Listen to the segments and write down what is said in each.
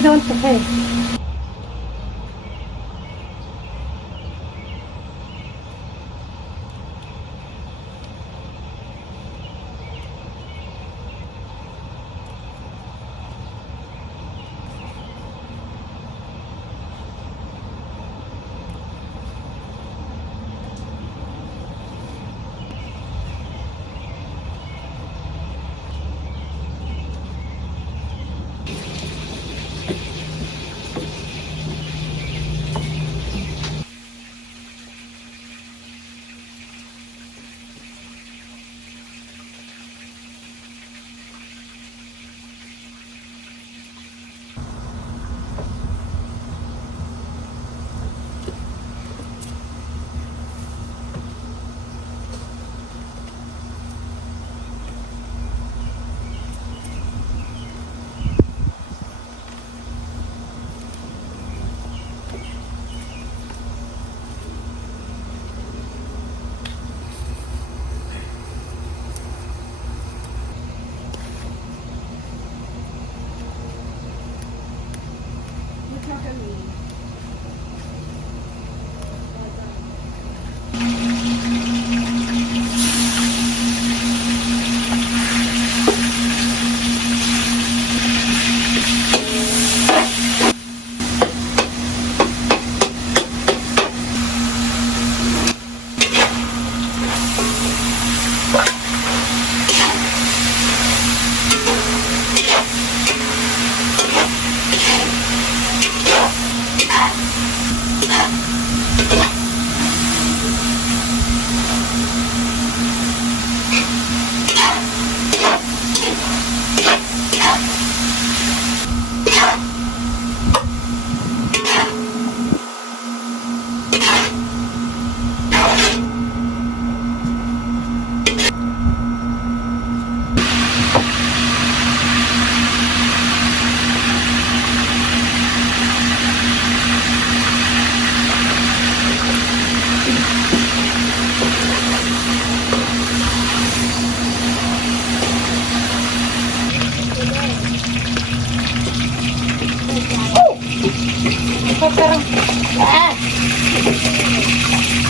We don't pay.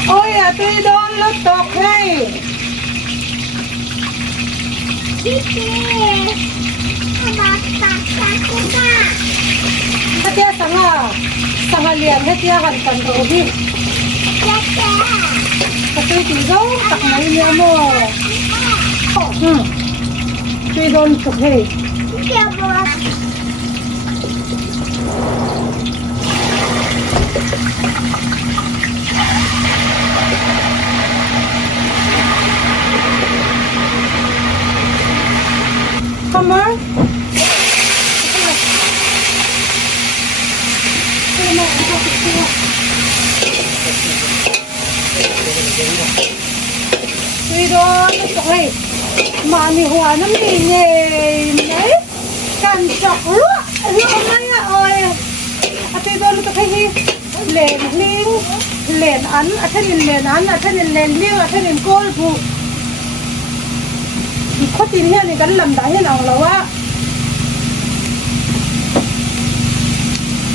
Ôi à, tuy đón nó tọt hay. Hati sanga lian hati akan kantor di. Tapi tiga tak main dia mo. Tuy đón tọt hay. Come on. Tuy đó nó rồi mà mi hòa nó mì nhề đấy cần chọc lúa mấy ơi tuy đó nó thấy hi lên liêng lên ăn lên ăn lên liêng lên côn phụ có tin hiện thì cái làm đá hiện nào là quá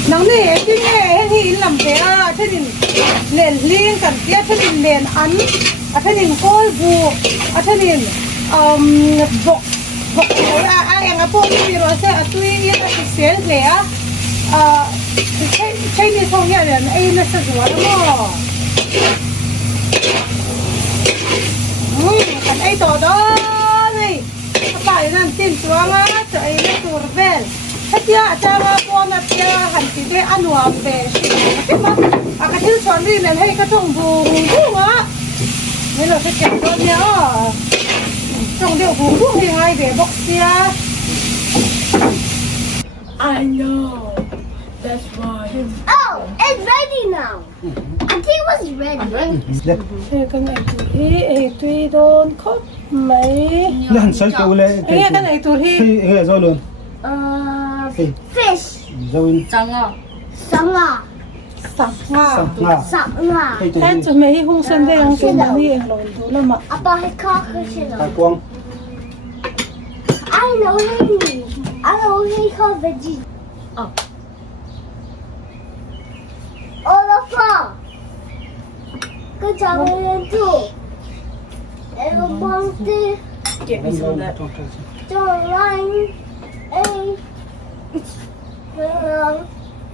nắng này cái này thì làm thế à thế thì lên liêng cần tiếc thế thì lên ăn thế thì côn phụ thế thì bọc em ngáp bông thì rồi sẽ tuy nhiên là cái xe này á cái này không nghe được ấy nó sẽ rửa đúng không cái ấy to đó này các bạn nên tin xuống á trời nó tour về hết ya cha mà con là cha hẳn chỉ để ăn uống về cái mà cái thứ chọn đi này hay cái trồng vùng đúng á nên là cái chuyện đó nhá trồng điệu vùng thuốc thì hay về bóc xia. I know. That's why. Oh, it's ready now. I think it was ready. Cái này thì tuy đôn khóc mấy. Lần sau kêu lên. Cái này tụi thì. Thì rồi luôn. Fish. Rồi. Zanriah. Zanriah. Zanriah. Em tụi mấy hung sơn đây không kiếm gì em lồn đủ lắm ạ. Apa hikah sila? Ta quang. I know him. I know he called veggie. Oh, Italian too. And a monkey, Get me some of that. the line, a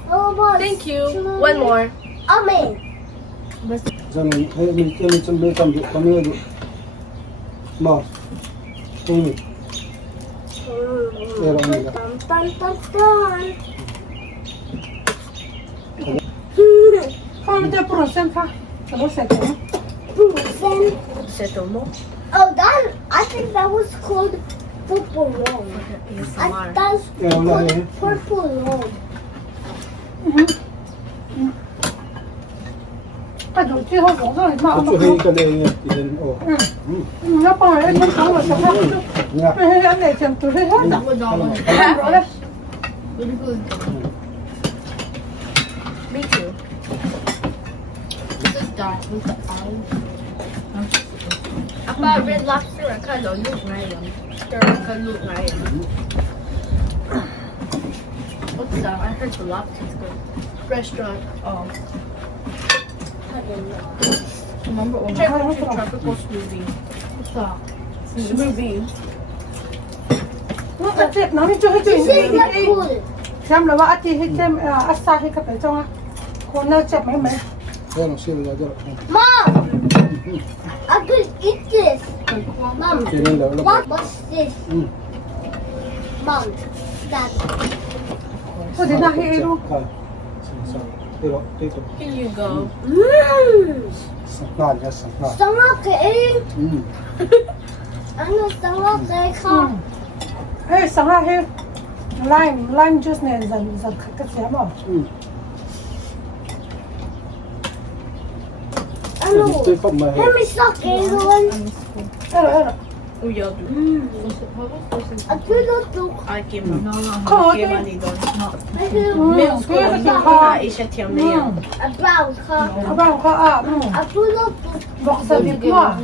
robot. Thank you. One more. Amen. Zanriah, Emil som blir tam kami do. Ma. Emil. Pero nila. Dun, dun, dun, dun. Kan det procent fa? Så då sätter jag. Then, Settle mo. oh, that, I think that was called purple roll. ASMR. That's Yeah, I'm not called here. purple roll. Cái đồ chi không có rồi mà At so hey ka din din oh. nó bao nhiêu nó không có sao. Yeah. Cái anh này chẳng tôi hết đó. Rồi đấy. Really good. Me too. This is dark with the eyes. Apa red lobster à cái đó lúc này cái lúc này. What's that? I heard the lobster's good. Restaurant. Oh. Remember when I went to tropical smoothie? What's that? Smoothie. Nó sẽ nó đi chơi This is chơi. not cool. Xem là bạn đi hết xem asa hết cái trong á. Còn nó chụp mấy mấy. Pero sila do. Mom, I could eat this. Mom, Sila daw. what's this? Mom, that. Có thể là hết luôn. Pero dito. Here you go. Saklan, yes, saklan. Sangake. Ano sangake ka? Ê sáng ra hết. Lime juice này dần dần cái xém rồi. Ano? Stay pa ma. Let me suck it on. Rồi. Oh, yeah. I could not do. I give him. Không Give có money doon. I could Milk cái school. gì Hindi khó. na isya tiyam na yan. a brown car. Các bạn có I could not do. bọc sa dịp mà.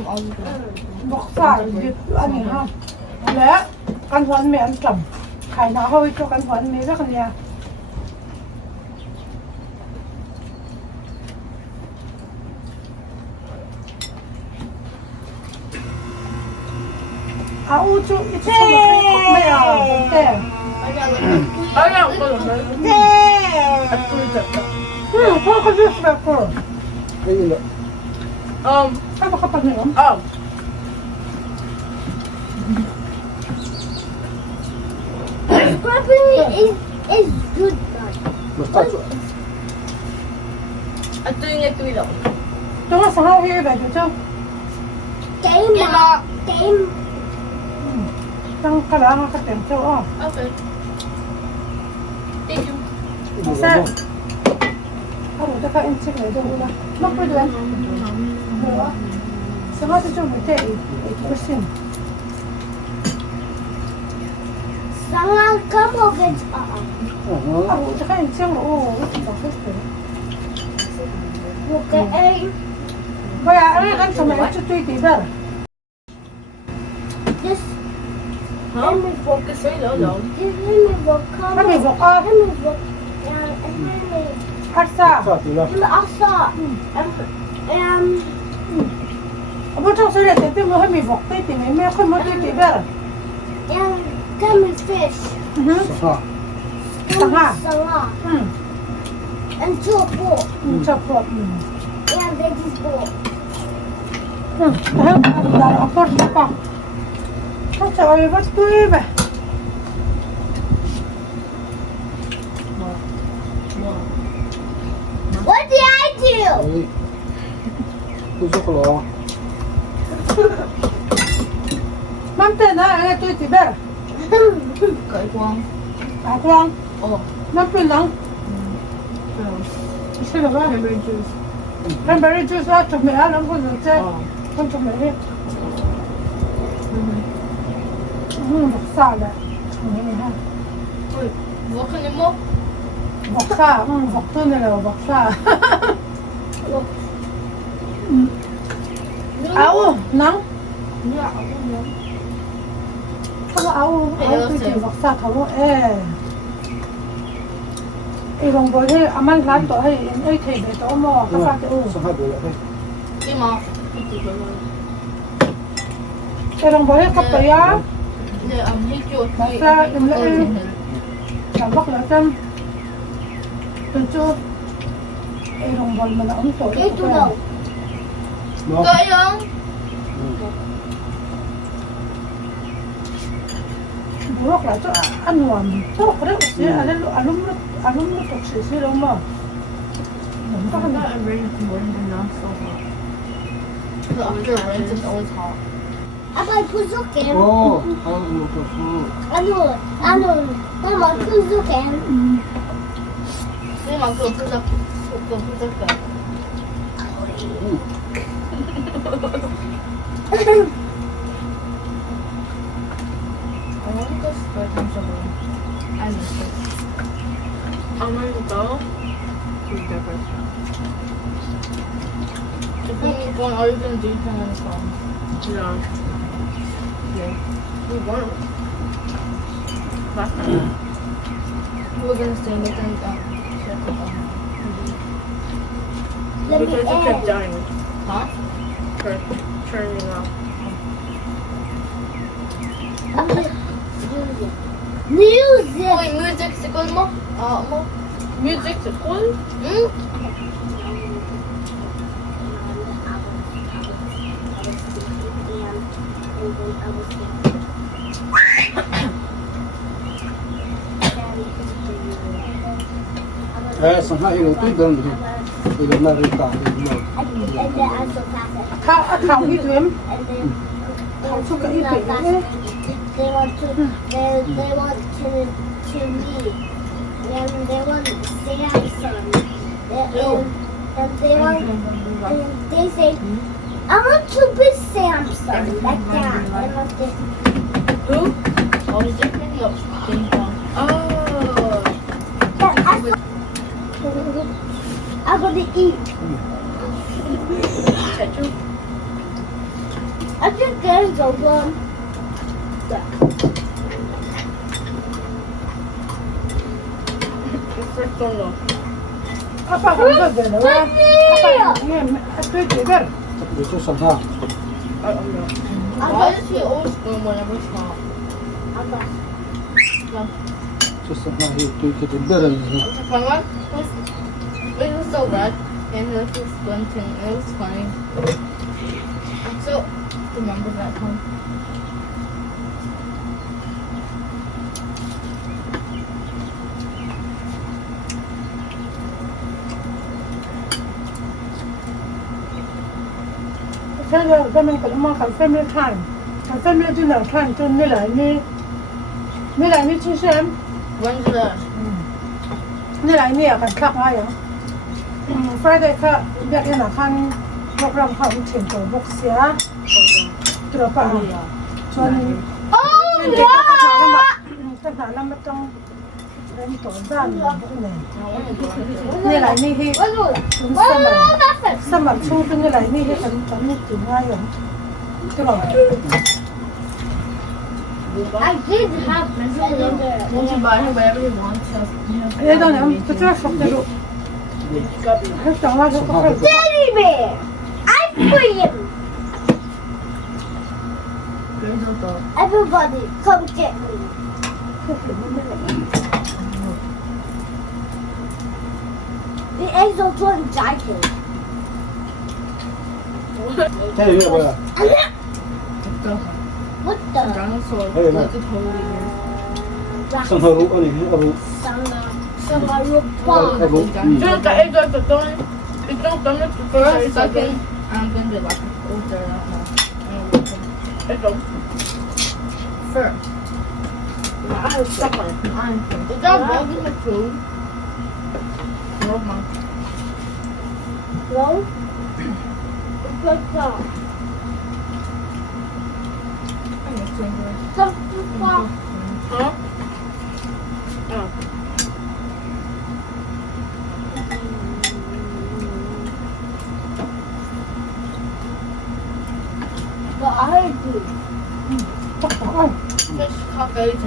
Bọc sa dịp anh ấy ha. Lẽ ăn hoán mẹ ăn chậm. Khai nó hơi cho ăn hoán mẹ rất là nhiều. U chú ít cho một cái mẹ à. Thế. Ayaw ko lang. At kulta. Thôi có việc là cô. Ayun. Ano ka pa ngayon? Scrubbing is good. Basta At tuwing ito lang. Ito nga sa hawhi ba ito? Game. Itang kailangan ka tempo. Oh. Okay. Thank you. Kasi, ano, taka insik na ito muna. Magpwede. Diba? Sa nga ito yung bite, 8%. Sangan ka mo gets Ako, taka insik mo. Oo, ito ba? Okay. Kaya, ano kan sa mga ito ito ito. Just Huh? Focus sa'yo, lolo. let me walk. Kami, boka. Let me walk. Arsa. sila. Asa. Abo itong sila, ito mo kami, boka. Ito may ako mo ito ito. And gummy fish. Sa. Sanga. Sanga. And chopo. Chapo. And vegetable. Ang portion pa. At saka, ba't ito iba? What did I do? Ay. Gusto ko lang. Ma'am, na, ito ito iba. Kay Kwang. Ako lang. Oh. Ma'am, lang. Isa na ba? Cranberry juice. Cranberry juice at tumihan ang gusto siya. Oh. Kung tumihan. Baksa na. Uy, buka ni mo. Baksa. Bakto nila. Baksa. Awo. Nang? Yeah, ako mo. Kamu awo. Awo ito baksa. Kamu Ibang boleh aman lahat to ay kay dito mo kapag Sa hado lang. 이마. Erong boleh kapaya. 네, 해줘. Masa imlain. Tambak latam. Tentu. Erong bol mana untuk. Ito daw. No? Kayang. Buruk lah tu anuam. Tu kena kasi alum lu toksi sih lama. Nampak kan? I'm ready to morning and now so hot. So after it rains, it's always hot. 아빠 부족해. Oh, ano to? 나뭐 부족해. 이마 그거 부적. 그거 부적해. I want to start something. I miss it. I'm gonna go to the restaurant. If we meet one, are you gonna do something on the phone? Yeah. Yeah. We weren't. Last time. We were gonna stay with them. Let me Because you kept add. dying. Huh? For turning off. Music. Wait, music school mo? Mo? Music school? Hmm? Eh, sana ilo tu dan ni. Ilo na rita, ilo. Kau itu em. They want to meet. And they want Samsung. And they say, I want to be Samsung. Like that. I want to. Who? Oh, he's definitely up ding dong. Oh. I'm gonna eat. Tetu? I think there's a one. The first one though. Apa kau tak ada? Apa ni? Apa juga? Tapi itu sana. I don't know. Why does he always spoon whenever it's not? Itu sana itu kita beran ni. My mom was, it was so red and it was squinting. It was funny. I still remember that time. Saya zaman kalau makan family time, family dinner time tu nilai ni cakap. When's that? Nilai ni akan kelak ayah. Friday ka biar dia nak kan program kau macam tu book sia. Terus apa? Cuan Oh dia kata nama, kata nama macam dan tu dan ni. Nilai ni he sama chung tu nilai ni he kan ni tu ayah. Terus. I did have manipulator. Won't you buy him whatever he wants? Eh, dah ni, tu cakap sok dulu. Jangan lah sok. Teddy bear. I free him. Everybody, come get me. The eggs are too giant. Cari dia apa? What the? Dinosaur. Hey, That's a totally weird. Sang haru ani, haru. Haru. Just the egg at the door. It's not done for a second. I'm gonna be like, oh, they're not now. It's a first. I have supper. Is that bug in the food? No, mom. No? What's up? Something. Huh? Oh. But I do. Fish cockroach.